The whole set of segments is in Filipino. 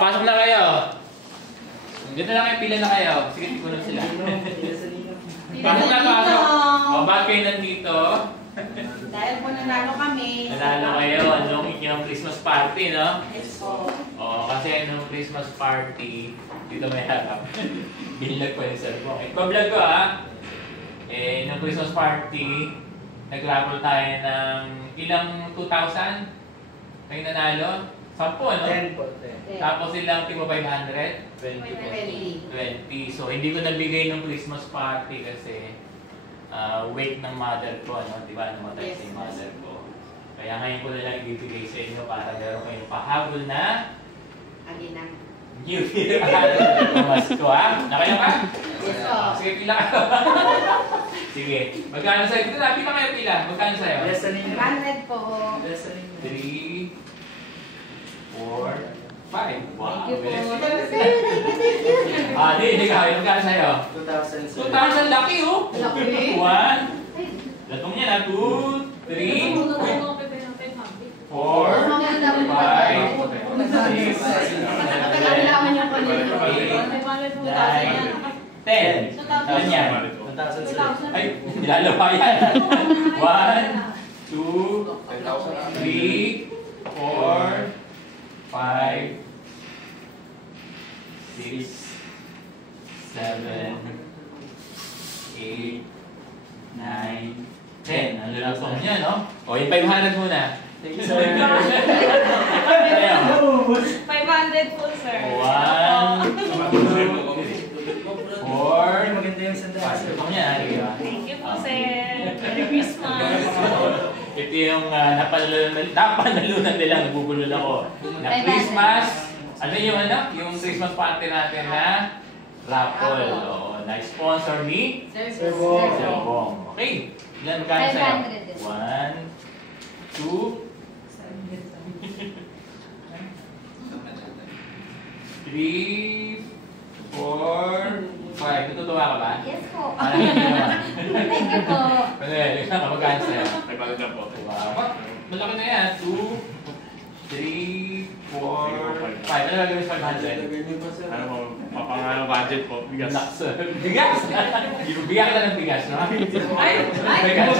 Pasok na kayo. Dito lang kayo, pila na kayo. Sige, tipunan sila. Pasok na, pasok. O, bakit kayo nandito? Dahil po nanalo kami. Nanalo kayo. Anong inyong Christmas party, no? Yes po. O, kasi anong Christmas party, dito may harap. Binlag ko yung cellphone. Ito-vlog ko, ha? Nung Christmas party, nag-raffle tayo ng ilang 2,000? Kayo nanalo? 10, no? 10 po, 10. Tapos ilang tipo 500? 20 po. 20. So, hindi ko nabigay ng Christmas party kasi wake ng mother ko, no? Diba? Namatay si mother ko. Kaya ngayon ko na lang ibibigay sa inyo para meron kayong pahabol na Aginang. New Year. Pamasko, ha? Nakaya ka? Yes po. Sige, pila ka. Sige. Magkano sa'yo? Dito na, pila kayo pila. Magkano sa'yo? Yes, sa ninyo. 100 po. Yes, sa ninyo. 3, 4, 5. Wow. Thank you po. bilis. Thank you. Hindi ka. Magkano sa'yo? 2,000, sir. 2,000 laki, oh. Laki. 1. Latong niya na. 2, 3, 4, 5, 6, 7, 8, 9, 10. Ano yan? 2,000, sir. Ay, nilalaba yan. 1, 2, 3, 4, 5, 6, 7, 8, 9, 10. Ang lalasong niya, no? O, yung 500 muna. Thank you, sir. Ayaw. 500 po, sir. 1, 2, 4, Maganda yung sandaan, sir. Ito niya, Thank you po, sir. Merry Christmas. ito yung napanalunan nila, nabubulol ako. Na Christmas, ano yung ano? Yung Christmas party natin na raffle. O, na-sponsor ni Sir Bong. Sir Bong. Okay. Ilan magkano sa'yo? 1, 2, 3, 4, 5. Natutuwa ka ba? Yes po. Parang hindi naman. Thank you po. Okay, magkano sa'yo? Ay, bagay na po. Wow. Malaki na yan. 2, 3, 4, 5. Ano gagawin sa 500? Ano po, mapangano budget po, bigas. Bigas! Bigas! Bigyan ka ng bigas, no? Ay! Bigas. 1,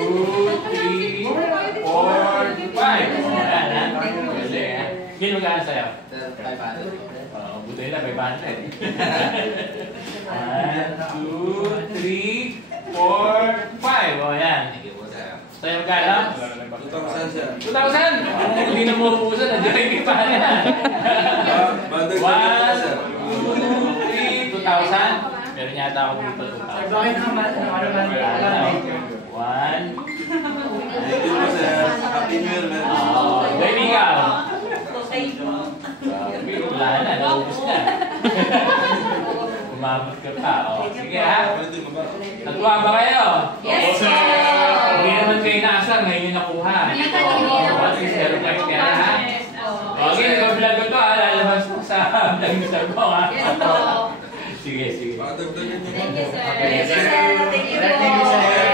2, 3, 4, 5. Ayan, ha? Galing, ha? Gino magkano sa'yo? 500. Buti nila, 500. 1, 2, 3, 4, 5. O, yan. Sa'yo magkano? 2,000 siya. 2,000! Hindi na mo ubusan. Nandiyan pa na. 1, 2, 3, 2,000. Meron yata ako dito 2,000. Bakit naman? 1. Thank you po, sir. Happy New Year, man. Baby ikaw. Okay po. Wala na, naubos na. Umabot ka pa. O, sige ha. Natuwa ba kayo? Yes, sir. Hindi naman kayo naasar, ngayon yung nakuha. At least meron kayo pera ha. Okay, nag-vlog ko to ha. Lalabas ko sa vlog ni Sir Bong ha. Yes po. Sige, sige. Thank you, sir. Thank you, sir. Thank you po. Thank you, sir.